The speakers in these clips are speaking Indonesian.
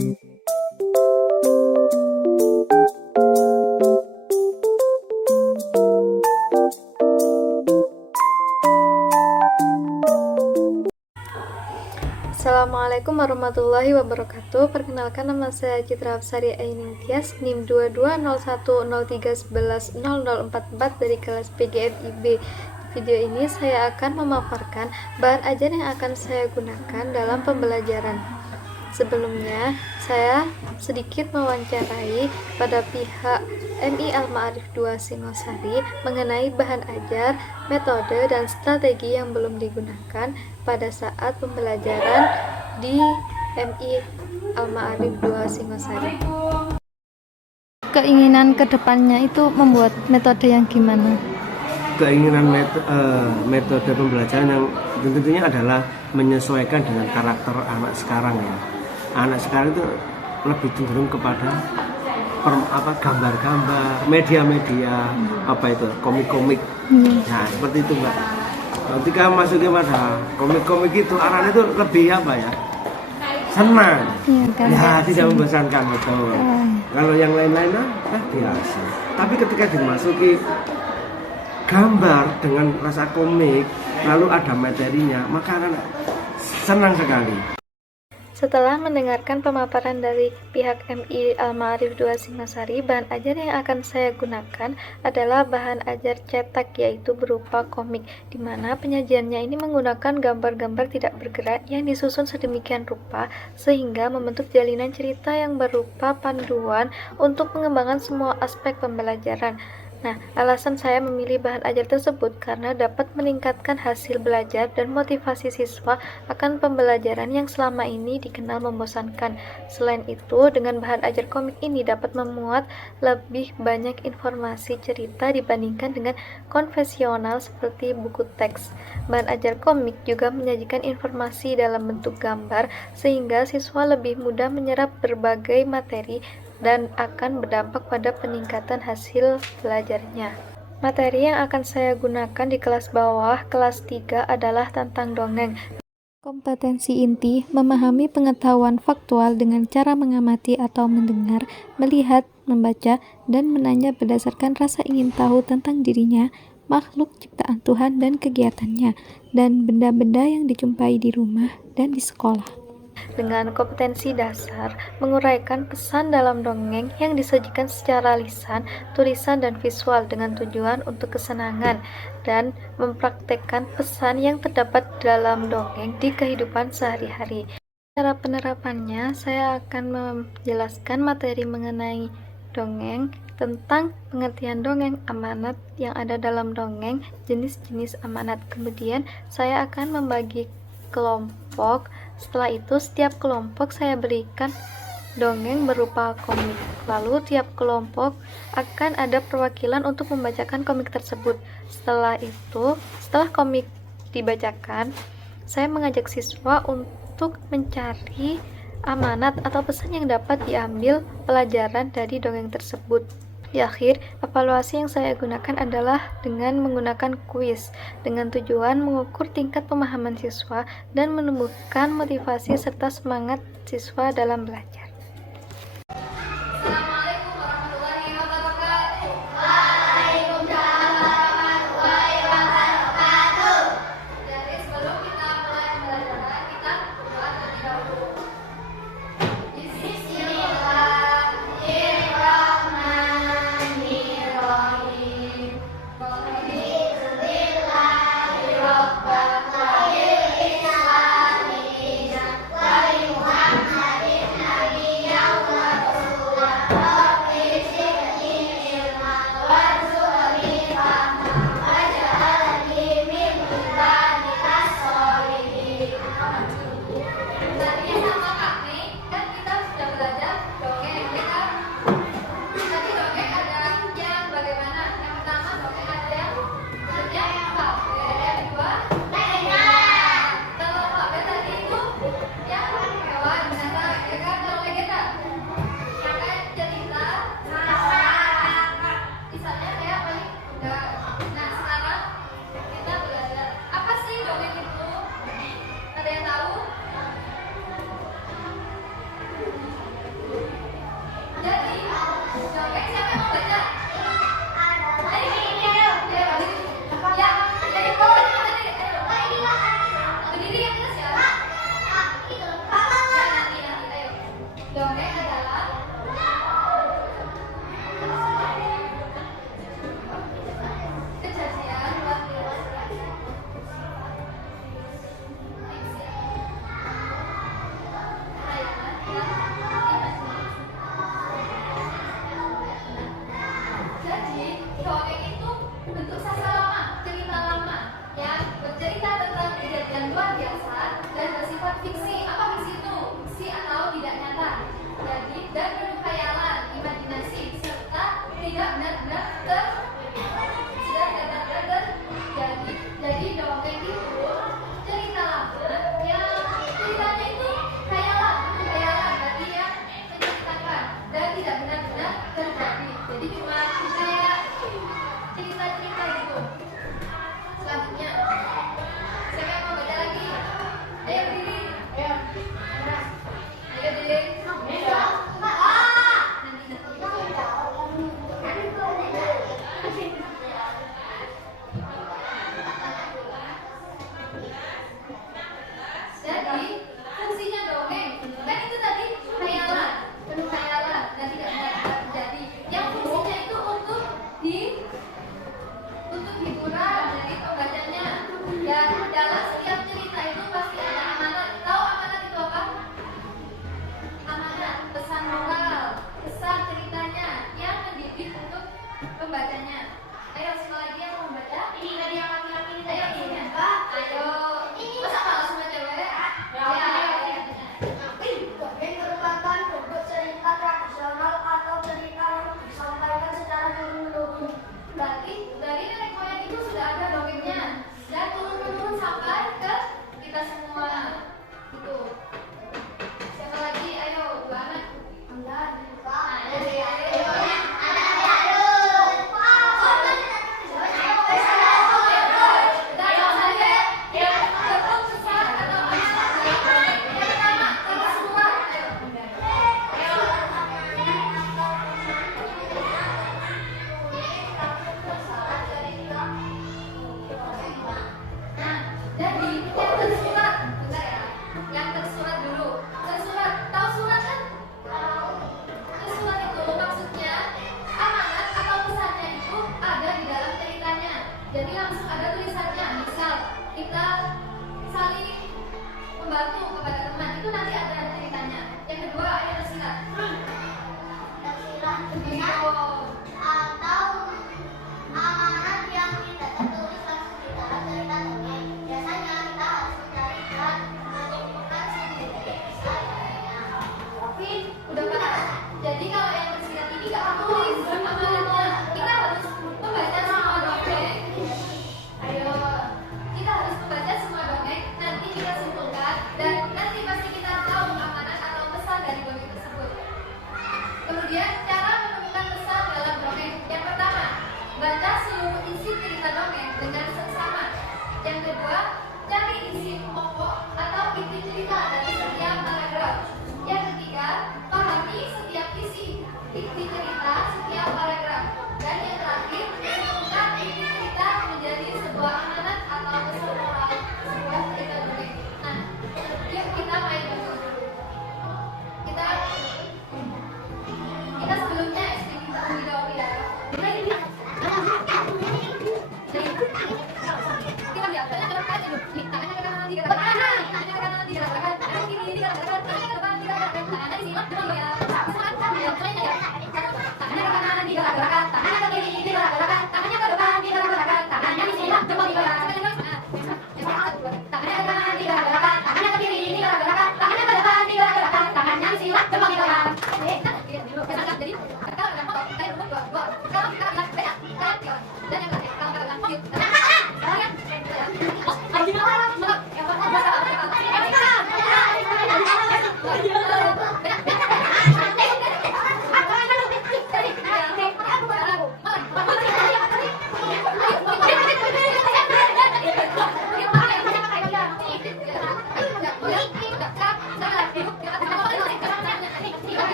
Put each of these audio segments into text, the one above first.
Assalamualaikum warahmatullahi wabarakatuh. Perkenalkan, nama saya Citra Hafsari Aining Tias, NIM 220103110044 dari kelas PGFIB. Video ini saya akan memaparkan bahan ajar yang akan saya gunakan dalam pembelajaran. Sebelumnya, saya sedikit mewawancarai pada pihak MI Al-Ma'arif 2 Singosari mengenai bahan ajar, metode, dan strategi yang belum digunakan pada saat pembelajaran di MI Al-Ma'arif 2 Singosari. Keinginan kedepannya itu membuat metode yang gimana? Keinginan metode pembelajaran yang tentunya adalah menyesuaikan dengan karakter anak sekarang ya. Anak sekarang itu lebih cenderung kepada gambar-gambar, media-media, komik-komik. Nah, seperti itu, Mbak. Ketika masuk pada komik-komik itu arahnya itu lebih senang. Tidak membosankan betul. Kalau yang lain-lainnya biasa. Tapi ketika dimasuki gambar dengan rasa komik, lalu ada materinya, maka anak senang sekali. Setelah mendengarkan pemaparan dari pihak MI Al-Ma'arif 2 Singosari, bahan ajar yang akan saya gunakan adalah bahan ajar cetak, yaitu berupa komik, di mana penyajiannya ini menggunakan gambar-gambar tidak bergerak yang disusun sedemikian rupa sehingga membentuk jalinan cerita yang berupa panduan untuk mengembangkan semua aspek pembelajaran. Nah, alasan saya memilih bahan ajar tersebut karena dapat meningkatkan hasil belajar dan motivasi siswa akan pembelajaran yang selama ini dikenal membosankan. Selain itu, dengan bahan ajar komik ini dapat memuat lebih banyak informasi cerita dibandingkan dengan konvensional seperti buku teks. Bahan ajar komik juga menyajikan informasi dalam bentuk gambar sehingga siswa lebih mudah menyerap berbagai materi dan akan berdampak pada peningkatan hasil belajarnya. Materi yang akan saya gunakan di kelas bawah, kelas 3 adalah tentang dongeng. Kompetensi inti, memahami pengetahuan faktual dengan cara mengamati atau mendengar, melihat, membaca, dan menanya berdasarkan rasa ingin tahu tentang dirinya, makhluk ciptaan Tuhan dan kegiatannya, dan benda-benda yang dijumpai di rumah dan di sekolah. Dengan kompetensi dasar, menguraikan pesan dalam dongeng yang disajikan secara lisan, tulisan, dan visual dengan tujuan untuk kesenangan, dan mempraktekkan pesan yang terdapat dalam dongeng di kehidupan sehari-hari. Cara penerapannya, saya akan menjelaskan materi mengenai dongeng, tentang pengertian dongeng, amanat yang ada dalam dongeng, jenis-jenis amanat. Kemudian, saya akan membagi kelompok. Setelah itu, setiap kelompok saya berikan dongeng berupa komik. Lalu tiap kelompok akan ada perwakilan untuk membacakan komik tersebut. Setelah komik dibacakan, saya mengajak siswa untuk mencari amanat atau pesan yang dapat diambil pelajaran dari dongeng tersebut. Di akhir, evaluasi yang saya gunakan adalah dengan menggunakan kuis, dengan tujuan mengukur tingkat pemahaman siswa dan menumbuhkan motivasi serta semangat siswa dalam belajar.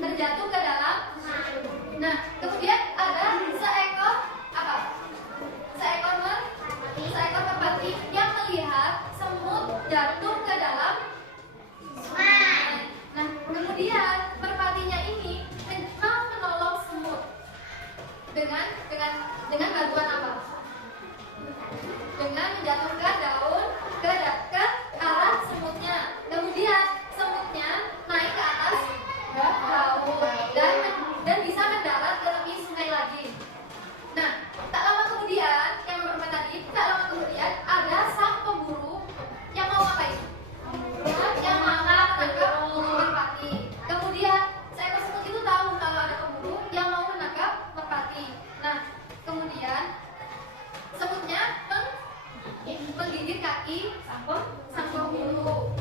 Terjatuh ke dalam. Nah, kemudian ada seekor apa? Seekor merpati yang melihat semut jatuh ke dalam sungai. Nah, kemudian merpatinya ini mau menolong semut dengan bantuan apa? Dengan menjatuhkan daun ke arah semutnya. Kemudian semutnya naik ke atas daun dan bisa mendarat ke tepi sungai lagi. Nah, tak lama kemudian ada sang pemburu yang mau ngapain? Yang mau menangkap merpati. Kemudian seekor semut itu tahu kalau ada pemburu yang mau menangkap merpati. Nah, kemudian semutnya menggigit kaki sang pemburu.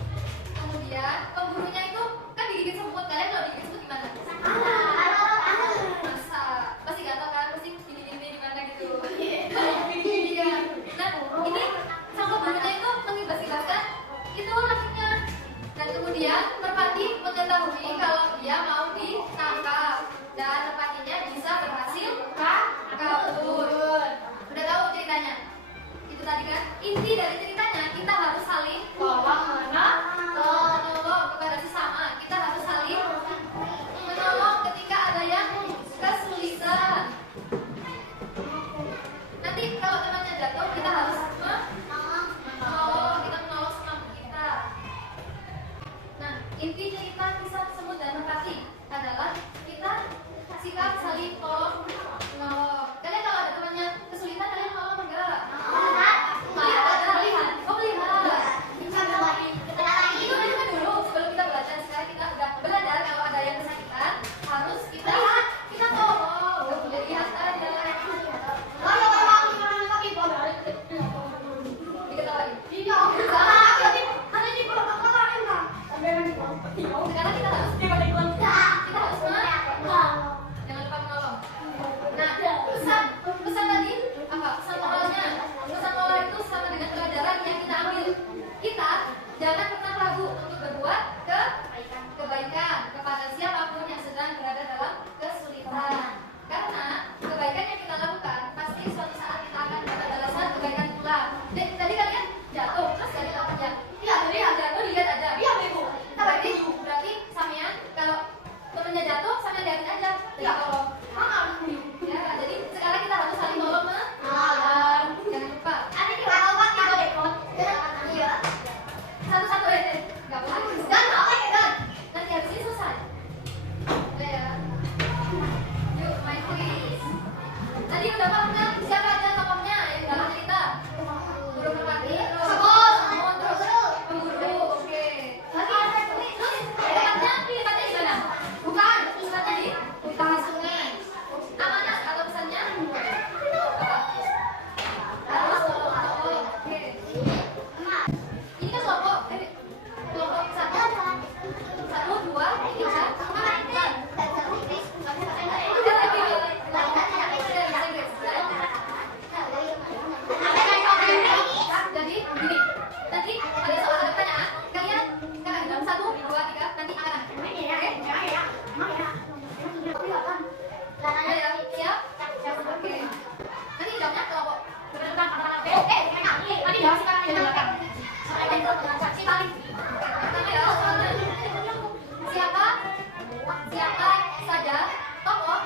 Kemudian pemburunya itu kan digigit semut. Kalian kalau digigit semut gimana? Masa pasti gatal kan? Pasti gini gimana gitu. Iya. Nah, ini sang pemburunya itu mengibas-ibaskan itu kakinya. Dan kemudian merpati mengetahui kalau dia mau ditangkap dan merpatinya bisa berhasil kabur. Udah tahu ceritanya? Itu tadi kan inti dari ceritanya, kita harus saling menolong kepada sesama. Kita harus saling menolong ketika ada yang kesulitan. Nanti kalau temannya jatuh, kita harus menolong, kita menolong semampu kita. Nah, inti cerita kisah semut dan merpati adalah kita sikap saling menolong. Kalian kalau ada temannya kesulitan, kalian nolong enggak? Itu dulu sebelum kita belajar. Sekarang kita udah belajar kalau ada yang kesakitan harus kita tolong. Lihat aja. Sekarang kita harus jangan lupa menolong. Nah, pesan tadi apa? Pesan moralnya. Pesan moral itu sama dengan pelajaran yang kita ambil. Kita jangan pernah ragu untuk berbuat kebaikan kepada siapapun yang sedang berada dalam kesulitan. Karena kebaikan yang kita lakukan pasti suatu saat kita akan dapat balasan kebaikan pula. Jadi tadi kalian jatuh, terus kalian apa aja? Iya, jadi jatuh dilihat aja. Iya, Ibu. Berarti sampean kalau temennya jatuh, sampean lihatin aja. Iya, kalau ya, jadi sekarang kita harus saling tolong jangan lupa. Satu-satu aja. Enggak apa-apa. Nanti habis ini selesai. Udah ya. Yuk, main kuis. Tadi udah paham kan siapa aja tokohnya yang dalam cerita? Burung merpati, terus pemburu. Oke. Terus tempatnya di mana? Bukan, tempatnya di utara sungai. Amanah kalau pesannya? Harus tolong. Oke. Ini kan kelompok satu, dua, tiga, empat. Jadi begini, nanti ada soal ada pertanyaan, kalian dalam 1, 2, 3, nanti angkat. Oke? Siap? Oke. Nanti jawabnya kelompok. Siapa saja tokoh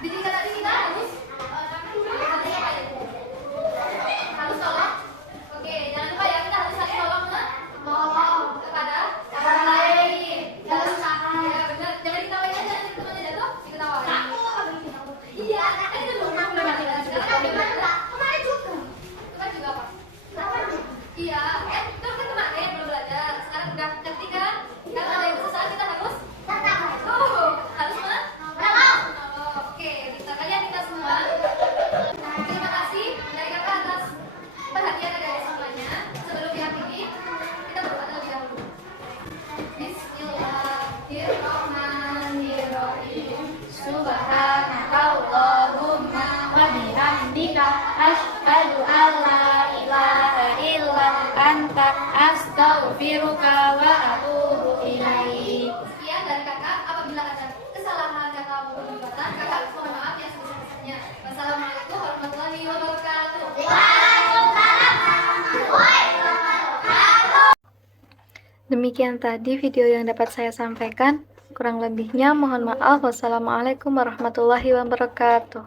Di tingkat tadi kita harus tolong. Oke, jangan lupa ya, kita harus saling tolong kepada orang lain. Jangan ya benar, jangan diketawain aja, nanti temannya jatuh diketawain. Iya, kan itu belum pernah sekarang kan udah kemarin juga. Kemarin juga apa? Iya, itu kan kemarin belum belajar. Sekarang udah ngerti kan? Kalau ada yang kesalahan kita harus harus oke, kita semua. Terima kasih dari kakak atas perhatian dari semuanya. Sebelum diakhiri, kita berdoa terlebih dahulu. Bismillahirrahmanirrahim. Subhanakallahumma wa bihamdika asyhadu an la ilaha illa anta astaghfiruka wa atubu ilaik. Sekian dari kakak. Apabila ada kesalahan kata maupun perbuatan, kakak mohon maaf yang sebesar-besarnya. Wassalamualaikum warahmatullahi wabarakatuh. Demikian tadi video yang dapat saya sampaikan. Kurang lebihnya mohon maaf. Wassalamualaikum warahmatullahi wabarakatuh.